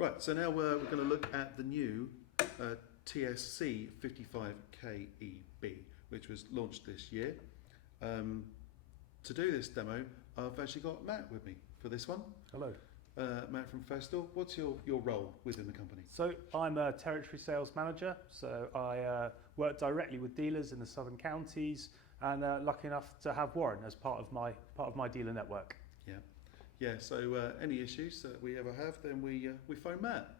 Right, so now we're going to look at the new TSC 55 KEB, which was launched this year. To do this demo, I've actually got Matt with me for this one. Hello. Matt from Festool. What's your role within the company? So I'm a territory sales manager, so I work directly with dealers in the southern counties, and lucky enough to have Warren as part of my dealer network. Yeah. So any issues that we ever have, then we phone Matt,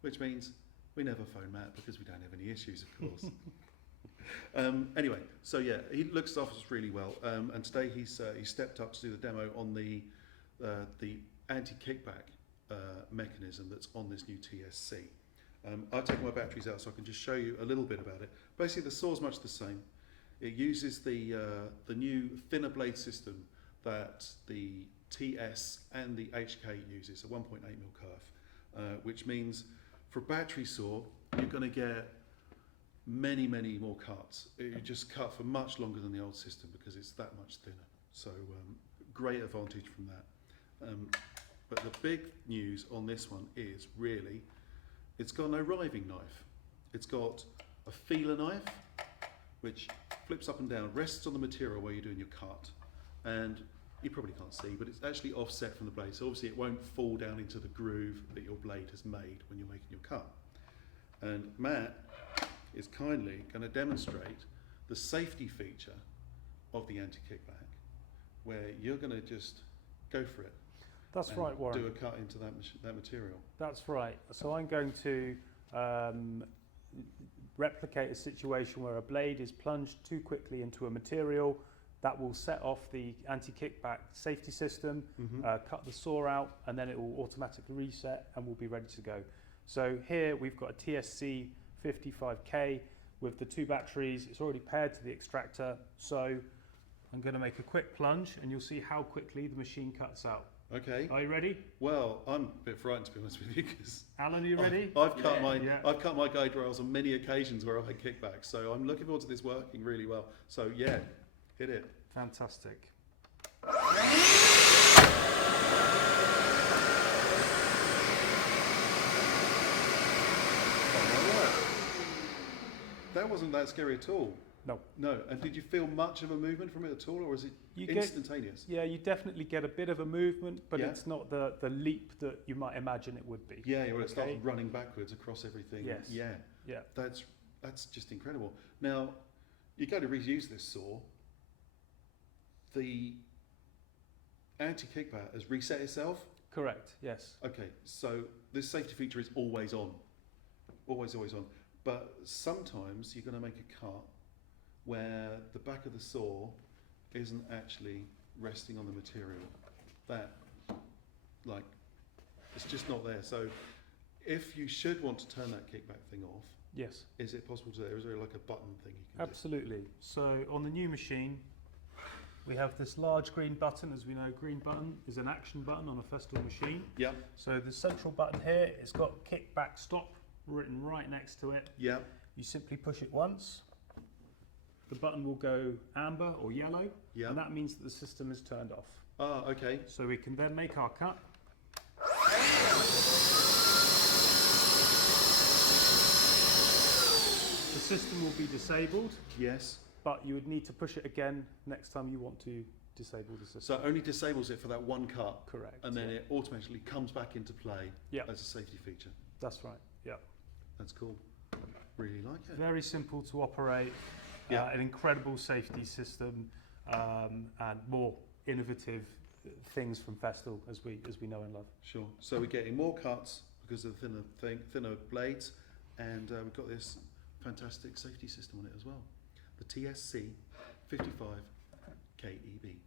which means we never phone Matt because we don't have any issues, of course. Anyway, so yeah, he looks after us really well, and today he's stepped up to do the demo on the Anti-Kickback Mechanism that's on this new TSC. I've taken my batteries out so I can just show you a little bit about it. Basically, the saw's much the same. It uses the new thinner blade system that the TS and the HK uses, a 1.8mm kerf, which means for a battery saw, you're going to get many more cuts. You just cut for much longer than the old system because it's that much thinner. So great advantage from that. But the big news on this one is really, it's got no riving knife. It's got a feeler knife, which flips up and down, rests on the material where you're doing your cut, and you probably can't see, but it's actually offset from the blade, so obviously it won't fall down into the groove that your blade has made when you're making your cut. And Matt is kindly going to demonstrate the safety feature of the anti-kickback, where you're going to just go for it. That's right, Warren. Do a cut into that material. That's right. So I'm going to replicate a situation where a blade is plunged too quickly into a material. That will set off the anti-kickback safety system, cut the saw out, and then it will automatically reset and we'll be ready to go. So here we've got a TSC 55K with the two batteries. It's already paired to the extractor. So I'm going to make a quick plunge and you'll see how quickly the machine cuts out. Okay. Are you ready? Well, I'm a bit frightened, to be honest with you, because Alan, are you ready? I've cut my guide rails on many occasions where I had kickbacks, so I'm looking forward to this working really well. So yeah, hit it. Fantastic. That wasn't that scary at all. No. And did you feel much of a movement from it at all, or is it instantaneous? You definitely get a bit of a movement, but it's not the leap that you might imagine it would be. Yeah, well, it starts running backwards across everything. Yes. Yeah. That's just incredible. Now, you go to reuse this saw. The anti-kickback has reset itself? Correct, yes. Okay, so this safety feature is always on. Always on. But sometimes you're going to make a cut where the back of the saw isn't actually resting on the material. It's just not there. So if you should want to turn that kickback thing off, yes, is it possible to do that? Is there like a button thing you can Absolutely. So on the new machine, we have this large green button. As we know, green button is an action button on a Festool machine. Yep. So the central button here, it's got kickback stop written right next to it. Yep. You simply push it once. The button will go amber or yellow, and that means that the system is turned off. Ah, okay. So we can then make our cut. The system will be disabled. Yes. But you would need to push it again next time you want to disable the system. So it only disables it for that one cut. Correct. And then it automatically comes back into play as a safety feature. That's right, yeah. That's cool. Really like it. Very simple to operate, an incredible safety system, and more innovative things from Festool as we know and love. Sure. So we're getting more cuts because of the thinner blades, and we've got this fantastic safety system on it as well. The TSC 55 KEB.